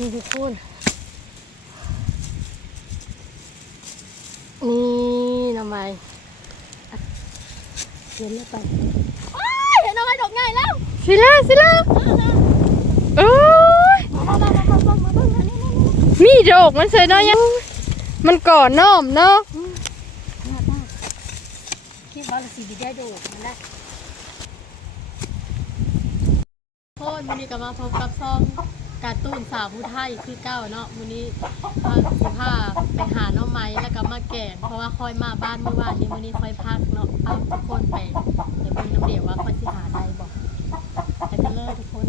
นี่ทุกคนนี่ทำไมเห็นแล้วไปเห็นอะไรดอกใหญ่แล้วสิล่าสิล่าโอ้ยมีดอกมันเสยน้อยยัง มันก่อนน้อมเนาะคิดว่าสีได้ดอกมันได้โคตรมันนี่กับมาพบกับซอง การตุ้นสาวผู้ไทยคือเก้าเนาะวันนี้มาสิพาไปหาน้องไม้แล้วก็มาแกงเพราะว่าคอยมาบ้านเมื่อวานนี้วันนี้คอยพักเนาะเอาทุกคนไปเดี๋ยวเบิ่งน้ำเดียวว่าคอยสิหาได้บอกไปกันเลยทุกคน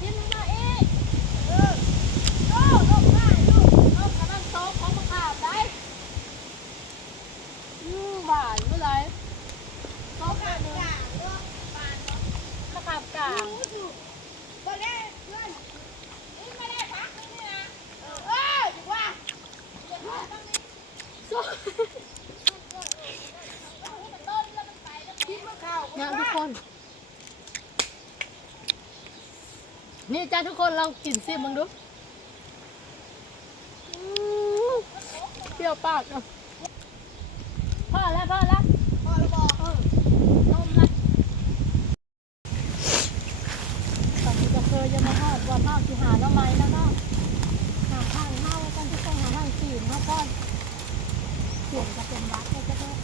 กินมาเองเออโอ้ลงมาลูกลงกำลังโต๊ะของมะขามได้อืมหวานเมื่อไรโต๊ะกันเลยมะขามกลางเนี่ยทุกคน นี่จ้าทุกคนลองกินซิมึงดูเปรี้ยวปากอะพอแล้วพ่อแล้วพ่อแล้วบอกเออต้มละตอนนี้จะเคยจะมาทอดว่าเมาที่หาหน้ำไม้แล้วเนาะหาทางเมากันทุกคนหาทางขีดเนาะพ่อนเสียงจะเป็นวัดเลยจ้ะเนาะ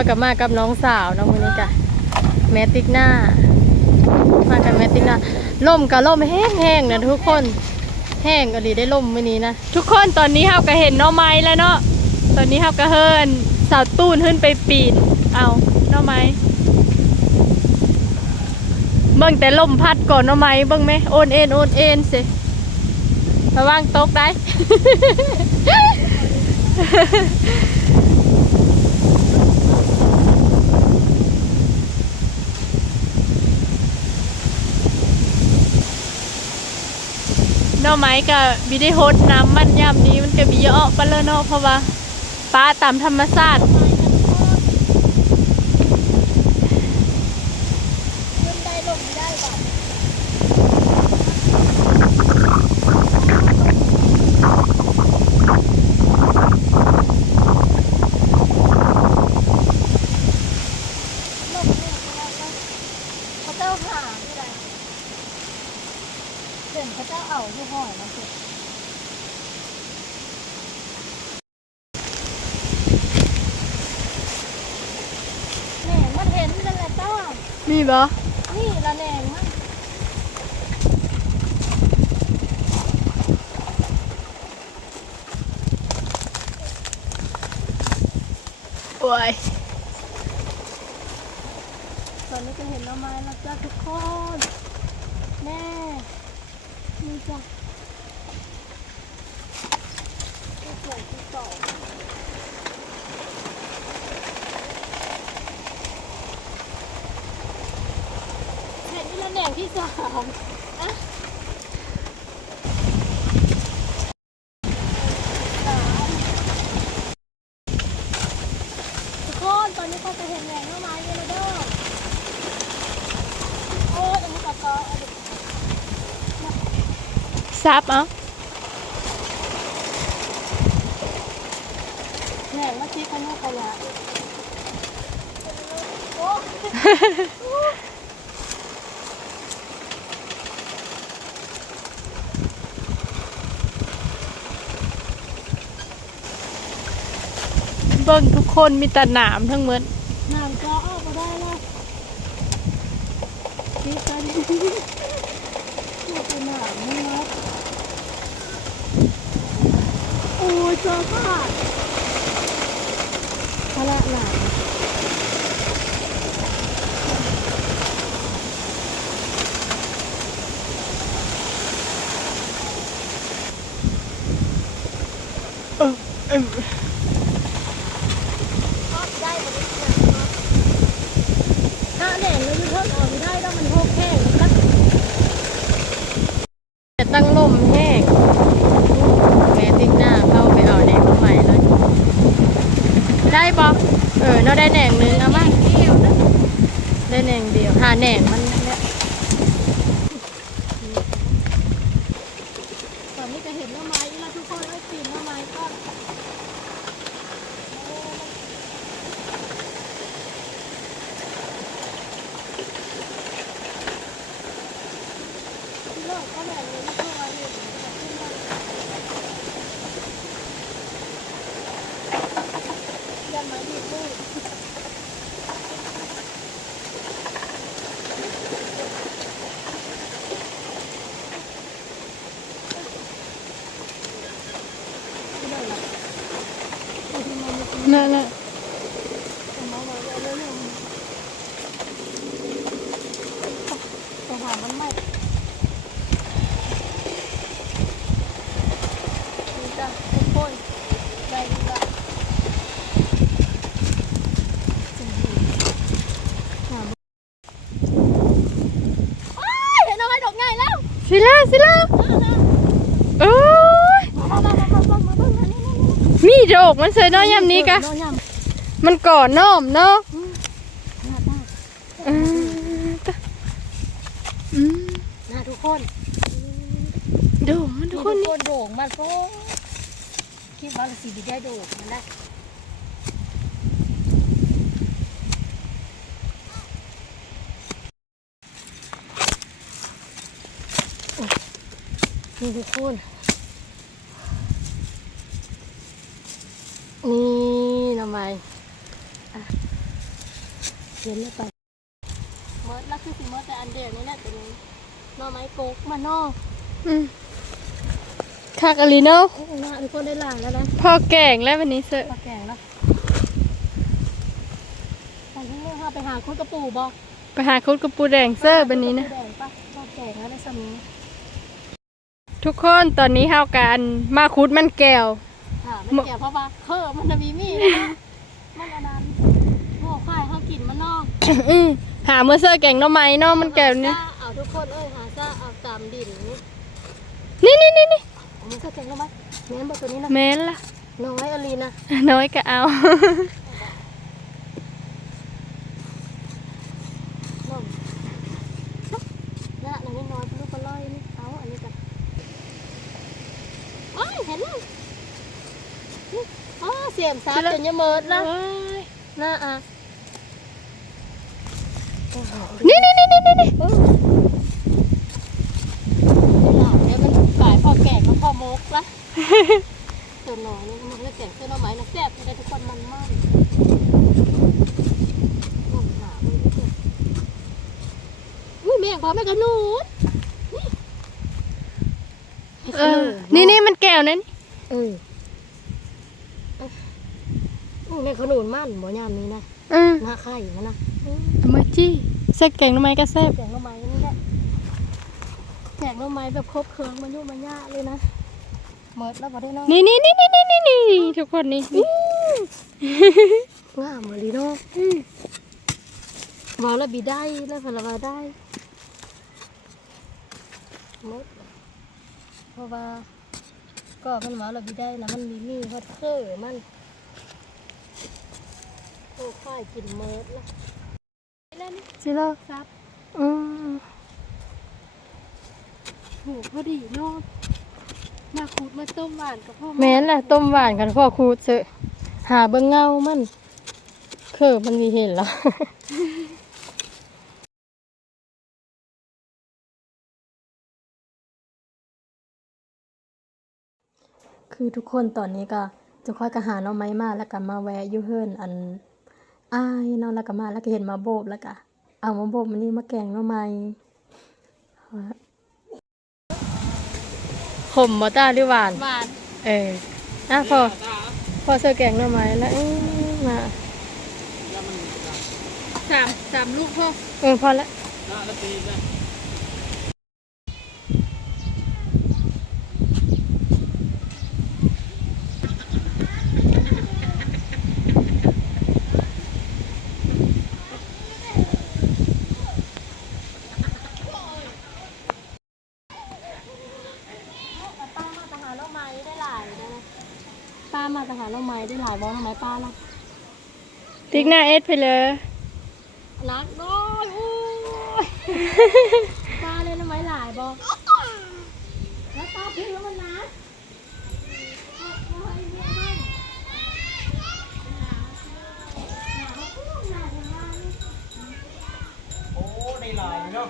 พอกับมากับน้องสาวน้องคนนี้กะแมติกหน้า มากับแมติกหน้าล่มกับล่มแห้งๆนะทุกคนแห้งก็ดีได้ล่มวันนี้นะทุกคนตอนนี้เฮาก็เห็นน่อไม้แล้วเนาะตอนนี้เฮาก็เฮินสาวตูนขึ้นไปปีนเอาน่อไม้เบิ่งแต่ลมพัดก่อนน่อไม้เบิ่งไหมโอนเอ็นโอนเอ็นสิระวังตกได้ น่อไม้กับบิได้ฮดน้ำมันย่ำนี้มันก็บิเยอะปเลยเนาะเพราะว่าป้าตามธรรมชาติ ขึ้นได้ลงไม่ได้ก่อนลงเนี่ยไม่ได้นะเขาเจ้าหาไม่ได้เด่นเขาเจ้าเอาที่ห้อยมาสิแหน่มันเห็นนั่นแหละเจ้า มี บ่ นี่ละแน่มันโอ้ยตอนนี้จะเห็นหน้ำไม้แล้วจ้าทุกคนแม่นี่จ้ะที่สวยที่สอง เห็นนี่ละแหน่งที่สามอะสามทุกคนตอนนี้เขาจะเห็นแหน่งหน้ำไม้เยอะเลยเด้อโอ้ยอันนี้ตัดต่อเอาดิซับเอาแหน่งเมื่อกี้เขาโน้ขยะโอ้ บิ่งทุกคนมีแต่หนามทั้งหมด หนังก็ออกมาได้แล้วดีกันนี่เป็นหนังนี่นะโอ้ยเจอขาดพละหนัง เออเออ ได้บ่ได้เสียเนาะถ้าแหน่งเลยอยู่เพิ่นออกไม่ได้แล้วมันโฮกแห้งแล้ว จะตั้งลมแห้งแม่ติ๊กหน้าเข้าไปเอาแหนงใหม่เลย ได้ปะเออเรา ได้แหนงหนึ่งเอามาเดียวนะได้แหนงเดียวหาแหนงมัน 来来 โรคมันเสยเน้อยยามนี้กะโดนยมันก่อนน้อมเนาะำหน้าตาอืมตะอืมหน้าทุกคนดูมันทุทุกกคคนนนี่โด่งมันโฟคิดว่าสีบิได้โด่งมันได้นี่ทุกคน นี่ทำไมอะเห็นแล้วไปเมิดลักคือสิเมิดแต่อันเดียวนี่แหละตัวนี้หน่อไม้โกกมานอกอืมคักอะลีเนาะโอ้โหน่าทุกคนได้หลานแล้วนะพอแกงแล้ววันนี้เสอะปลาแกงแล้วตอนที่เมื่อห้าไปหาคุดกระปูบอกไปหาคุดกระปูแดงเซอร์บันนี้นะ แดงปะปลาแกงแล้วได้สมีทุกคนตอนนี้เฮากันมาคุดมันแก้ว ค่ะไม่แก่เพราะว่าเคอมันจะมีมีดนะมันอันนั้นโง่ควายเขากินมันนอกอืมหาเมื่อเซอร์แกงหน้อไม้เนาะมันแก้วเนี่ยหาซ่าเอาทุกคนเอ้ยหาซ่าเอาตามดินนี่นี่นี่นี่นี่เอามันก็แกงแล้วไหมแม่นบอกตัวนี้นะแม่นละน้อยอลีนะน้อยก็เอา น้องน่ะน้อยน้อยลูกก็ลอยนี่เอาอันนี้กันอ้ายเห็นแล้วนี่อ๋อเสีย มซับจนจะเมิดแล้วน่าอะนี่นี่นี่นี่นี่นี่เออเหล่าเนี่ยมันกลายพอแก่ก็พอมกละตัวหน่อยนี่มันเลยแก่งเส้นเอาไหมนะแซ่บได้ทุกคนมันมากโอ้หนาเลยนี่เจ้าอุ้ยแม่งพอแม่กระนูดเออนี่นี่มันแก้วนั้นเออ อุ้ยแม่ขนุนมั่นบ่ยามนี้นะอืมหน้าไข่มันนะอืมามจี้ใส่แกงหน้อไม้ก็แซ่บแจกหน่อไม้นี่แหละแจกหน่อไม้แบบครบเครื่องมันยุ่มันยากเลยนะเมิดแล้วบ่ได้เนาะนี่นี่นี่นี่นี่นี่นี่ทุกคนนี่นี่งามเลยเนาะว่าแล้วบีได้แล้วพลาวาได้เมิดเพราะว่าก็มันว่าแล้วบีได้นะมันมีมีฮอดเคอร์มันโอ้ค่ายกินเมิดละแล้วนี่สิล่ะซับอืมโหพอดีเนาะมาขูดมาต้มหวานกับพ่อแม่นล่ะต้มหวานกันพ่อครูเสอะหาเบิ่งเงามันคือมันมีเห็นแล้วคือทุกคนตอนนี้ก็จะค่อยกระหาหน้องไม้มาแล้วก็มาแวะอยู่เฮิรนอัน อ้ายเนาะแล้วก็มาแล้วก็เห็นมาโบบแล้วก็เอามาโบบมันนี่มาแกงหน้องไม้ขมบ่ตาหรือหวาน หวาน เอออะพอพอเสอแกงหน่อไม้แล้วเอ้ยมาสามสามลูกพ่อเออพอละป้ามาแต่หาหน่อไม้ได้หลายบ่หน่อไม้ป้าละติ๊กหน้าเอสไปเลยนักน้อยโอ้ยป้าเล่นหน่อไม้หลายบ่แล้วป้าพึ่งแล้วมันนะเอาไว้เนี่ยมัน โอ้ได้หลายเนาะ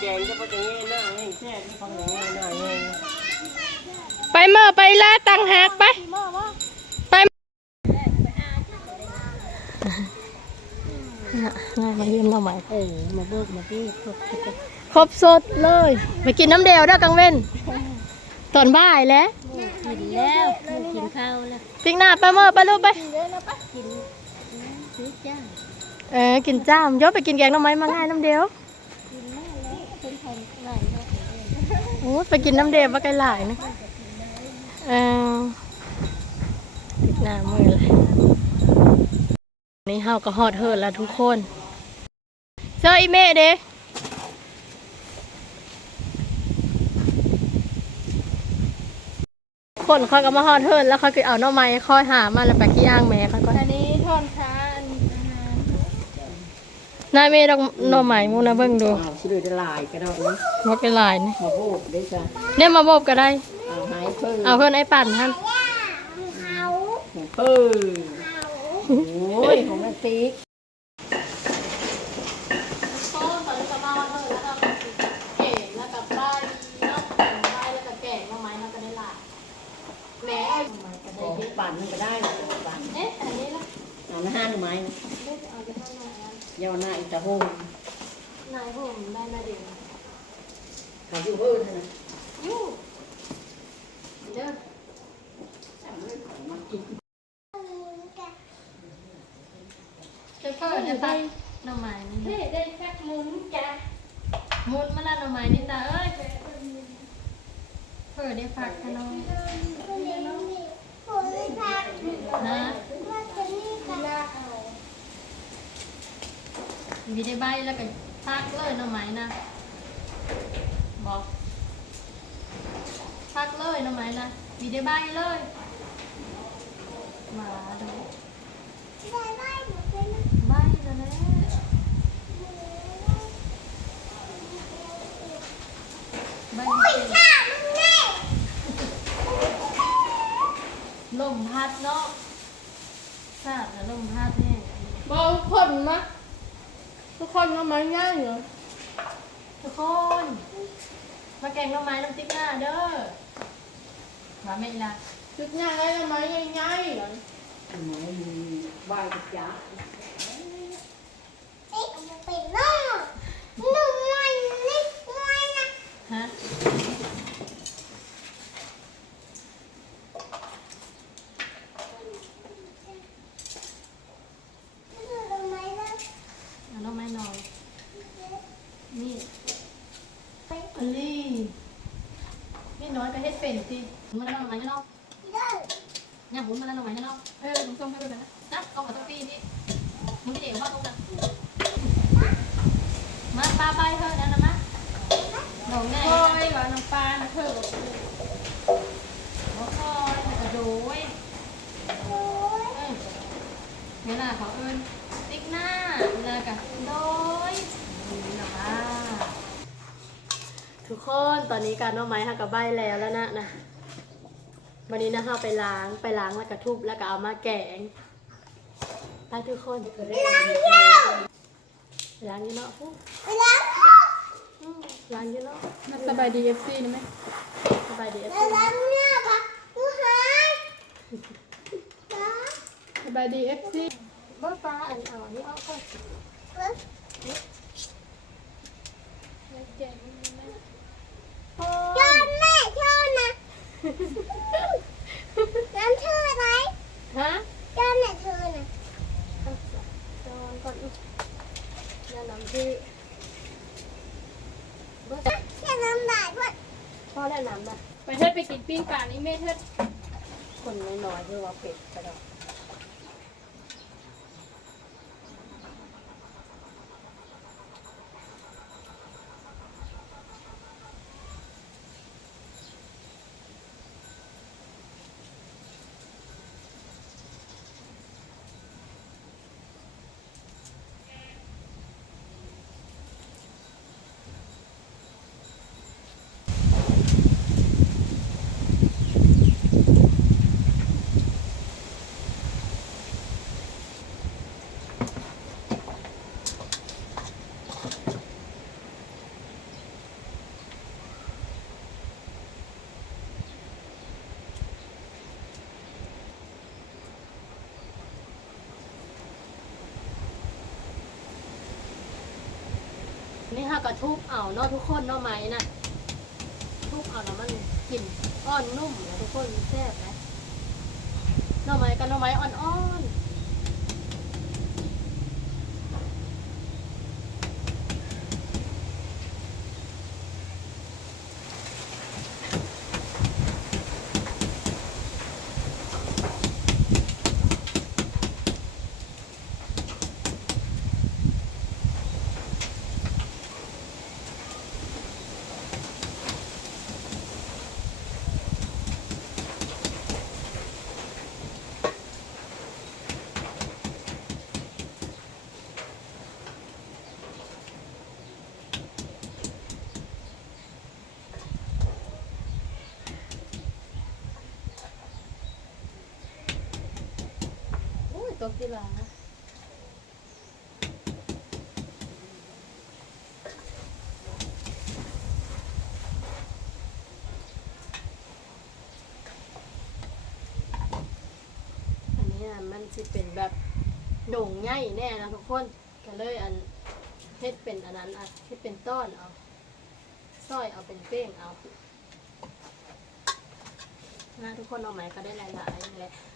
แกงจะพอจะเงี้ยหน้าเงี้ยแช่ที่ฟังอย่างเงี้ยหน้าเงี้ย ไปเมื่อไปลาตังหากไป ไปง่ายมา เยี่ยมเราใหม่เออมาเบิกมาเบิกครบสดเลยไปกินน้ำเดียวเด้อกังเว้นตอนบ่ายแล้วกินแล้วกินข้าวแล้วติ๊กหน้าไปเมื่อไปลูกไปกินซื้อจ้าเออกินจ้ามยกไปกินแกงหน้ำไม้มาง่ายน้ำเดียวกินแม่แล้วเป็นไทยหลายเนาะโอ้ยไปกินน้ำเดียวมาไกลหลายนะเออติ๊กหน้ามือเลยนี่เฮาก็ฮอดเฮิร์แล้วทุกคน เจออีเม่เด้คนเขาก็มาฮอดเฮิร์แล้วเขาก็เอาหน้อไม้คอยหามาแล้วไปกี้อ้างแม่เขาก็อันนี้ทอนค้าอันอาหารนายเมย์ดอกหน่อไม้มูนะเบิ่งดูอ้าวสิได้หลายก็ได้นะหมดไปหลายนี่มาพูดได้จ้ะเนี่ยมาบบก็ได้ เอาหายเพิ่งเอาเพื่อนไอ้ปั่นท่านเพิ่งโอ้ยของแม่ติ๊ก โต้ตอนนี้ก็มาว่าเธอแล้วก็เก๋แล้วกับบ้านเนาะบ้านแล้วกับแก่มาไม้แล้วก็ได้หลายแม่ไม้ก็ ข ได้ อง เยอะ ปั่นมันก็ได้ปั่น เอ๊ะอันนี้ละ เอาหน้าห้าหนึ่งไม้ ได้เอาไปทำงาน ยาวหน้าอีกตะโฮง นายผมได้มาเดียว ขายอยู่เพิ่งนะ ยูเด้อ มากิน จะเปิดจะตัดหน่อไม้นี่เฮ้ได้แค่มุนแกมุนมาละหน่อไม้นี่ตาเอ้ยเปิดได้ผักขนม นะมีได้ใบแล้วก็ตักเลยหน่อไม้นะ บอกตักเลยหน่อไม้นะมีได้ใบเลย มาดูใบแล้วนะใบลมพัดเนาะทราบแล้วลมพัดแน่ บางคนนะทุกคนทำไมง่ายเหรอทุกคน มาแกงหน่อไม้น้ำติ๊กหน้าเด้อมาไม่ละจุดง่ายได้ทำไมง่ายๆเหรอหมูไหว้จ้า ฮะเอาหน่อไม้หน่อยนี่อันนี้นี่น้อยก็เฮ็ดเป็นสิมันละหน่อไม้ให้เราเนี่ยผมมันละหน่อไม้ให้เราเออผมส่งให้ไปนะนะเอากับตัวปีนี่มึงไม่เดี๋ยวว่าตรงนั้น มาปลาไปเถอะนะนะมาหนองแน่คอยเหรอน้ำปลานะเธอบ่คอยแต่กระโดยเออเวลาเขาเอิ้นติ๊กหน้าเวลากับโดยนี่นะมาทุกคนตอนนี้การน้องไม้หักกับใบแล้วแล้วนะนะวันนี้นะเราไปล้างไปล้างแล้วก็ทุบแล้วก็เอามาแกงไปทุกคน ล้างเยอะล้างเยอะเนาะอืมล้างเยอะเนาะสบายดีเอฟซีนะไหมสบายดีเอฟสบายดีเอฟซีบ่ปลาอันเอาอันนี้เอาก่อนแกงมันนะโอ้ฮะจอนก่อน แนะนำที่บ่พ่อแนะนำนะไปเทิดไปกินปิ้งปลานี่ไม่เทิดคนน้อยๆคือว่าเป็ดกระดอก ถ้ากระทุบเอาเนาะทุกคนเนาะไหมนะทุบเอาเนาะมันกลิ่นอ่อนนุ่มนะทุกคนแซ่บไหมหน่อไม้กับหน่อไม้อ่อนๆ ตกกีฬาอันนี้น่ะมันจะเป็นแบบโด่งใหญ่แน่นะทุกคนก็เลยอันเฮ็ดเป็นอันนั้นอะเฮ็ดเป็นต้อนเอาซอยเอาเป็นเป้งเอานะทุกคนเอาไหมก็ได้หลายๆแหละ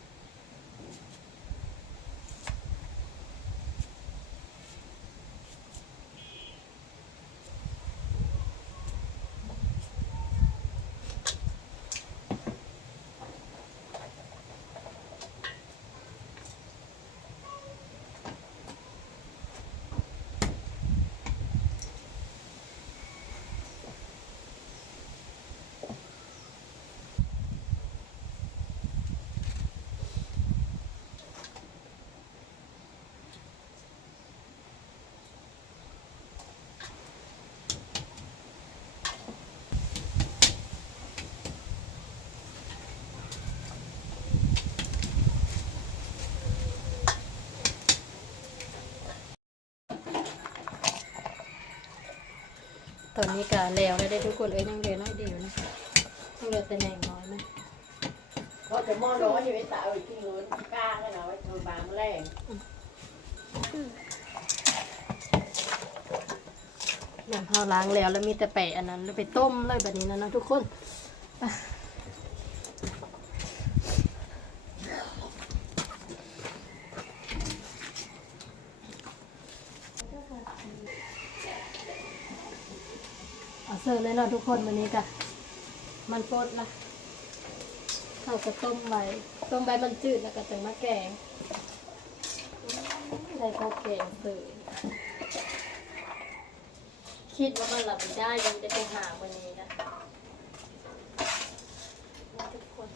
ตอนนี้ก็แล้วได้ได้ทุกคนเอ้ยยังเหลือน้อยเดียวนะยังเหลือแต่แหน่งน้อยนะเพราะจะมอร้อนอยู่ไอ้สาวอีกที่นู้นกล้าก็นะไว้ทำบางแรงน้ำข้าวล้างแล้วแล้วมีแต่แปะอันนั้นแล้วไปต้มเลยแบบนี้นะนะทุกคนไปเอาเสิร์ฟเลยเนาะทุก คนวันนี้กะมันโปดละเราก็ต้มไว้ต้มใบมันจืดแล้วก็ถึงมาแกงได้ข้าวแกงสิร์ฟคิดว่ามันหลับไม่ได้ยังจะไปหาวันนี้นะทุกคน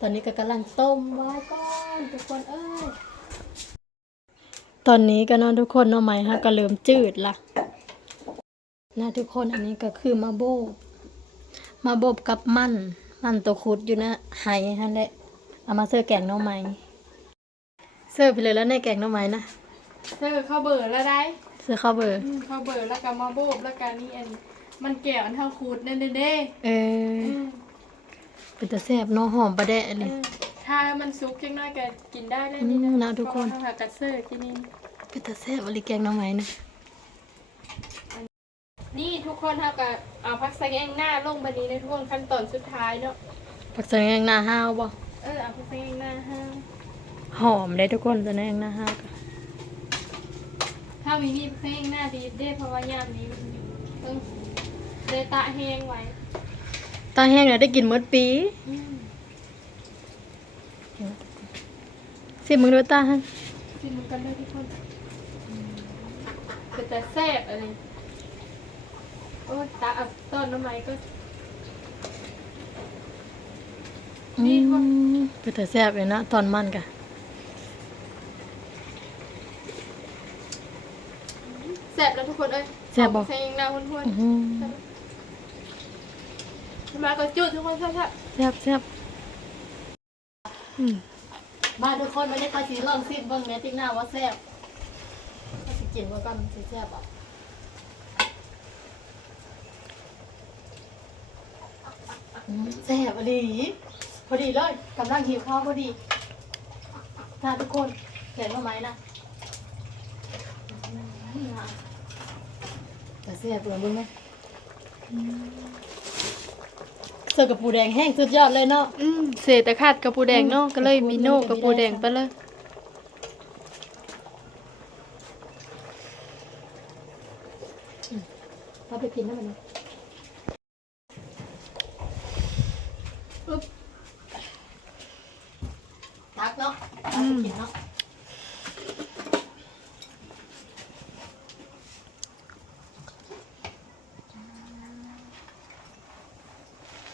ตอนนี้ก็กำลังต้มไว้ก่อนทุกคนเอ้ย ตอนนี้ก็นอนทุกคนเนาะไหมฮะก็เริ่มจืดละนะทุกคนอันนี้ก็คือมาโบบมาโบบกับมันมันตัวคุดอยู่นะไหายฮะแหละเอามาเสิร์ฟแกงหน้องไม้เสิร์ฟไปเลยแล้วในแกงหน้องไม้นะเธอเข้าเบอร์แล้วได้เสิร์ฟข้าวเบอร์ อืมเข้าเบอร์แล้วก็มาโบบแล้วก็นี่อันมันแก้วอันเท่าคูดเด้เด้เด้เอออืมเป็นตะแซ่บเน้อหอมประแดะเอเลย อถ้ามันซุกจังน้อยก็กินได้เลยอืนี่มนะนะทุกคน เพราะว่าถ้ากัดเซอร์กินนี่ เป็นตะแซ่บอะไรแกงน้องไม้นะนี่ทุกคนเท่ากับเอาพักสะแงงหน้าลงบันนี้ในทุกคนขั้นตอนสุดท้ายเนาะผักแสงหน้าห้าวบ่เออเอาพักสะแงงหน้าห้ามหอมเลยทุกคนแสงหน้าห้าวถ้ามีนี่พักสะแงงหน้าดีเด้เพราะว่ายามนี้มันเออเดตะแห้งไว้ตาแห้งเนี่ยได้กินเมื่อปีสิมึงดูตาฮะกิมันกันเลยทุกคน แต่แซ่บอะไรโอ้ยตาเอาต้นน้ำไม้ก็นี่ค่ะอืมเป็นตะแซ่บเลยนะตอนมันกะแซ่บแล้วทุกคนเอ้ยแซ่บบ่เอาไปใส่เองหน้าห้วนอื้อหือๆมาก็จุดทุกคนแซ่บแซ่บแซ่บอืม มาทุกคนวันนี้เขาสีลองซิมเบิ่งแม่ติ๊กหน้าว่าแซ่บเขาสิ กินว่ากันสิแซ่บอะอืมแซ่บอะดีพอดีเลยกำลังหิวข้าวพอดีนะทุกคนแกงหน่อไม้นะแต่เสียเปลือกมึงไหมเสิร์ฟกับปูแดงแห้งสุดยอดเลยเนาะ อืมเศษแต่ขาดกระปูแดงเนาะก็เลยมีโน่กระปูแดงไปเลย เรา ได้ไหมเนาะอึ๊บตักเนาะตักกินเนาะ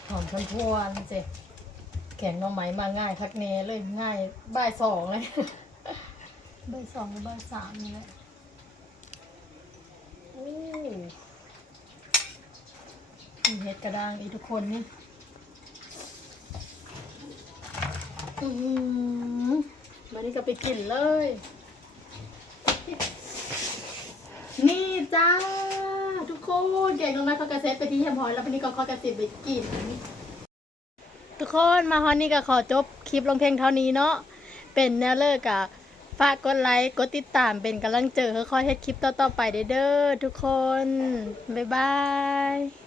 หอมชมพวนเจ๊แกงน่องไม้มาง่ายทักเนเลยง่ายบ่ายสองเลยบ่ายสองหรือบ่ายสามนี่แหละโอ้ เห็ดกระด้างอีกทุกคนนี่อืมวันนี้ก็ไปกินเลย นี่จ้า ทุกคนแกงหน่อไม้ข้าวกระเซ็ไปที่เฮียมพอยแล้ววันนี้ก็ข้าวกระเซ็ไปกิน ทุกคนมาฮอนนี่ก็ขอจบคลิปลงเพียงเท่านี้เนาะเป็นแนวเลิกอะฝากกดไลค์กดติดตามเป็นกำลังเจอให้คอยเฮ็ดคลิปต่อๆไปเด้อทุกคน บ๊ายบาย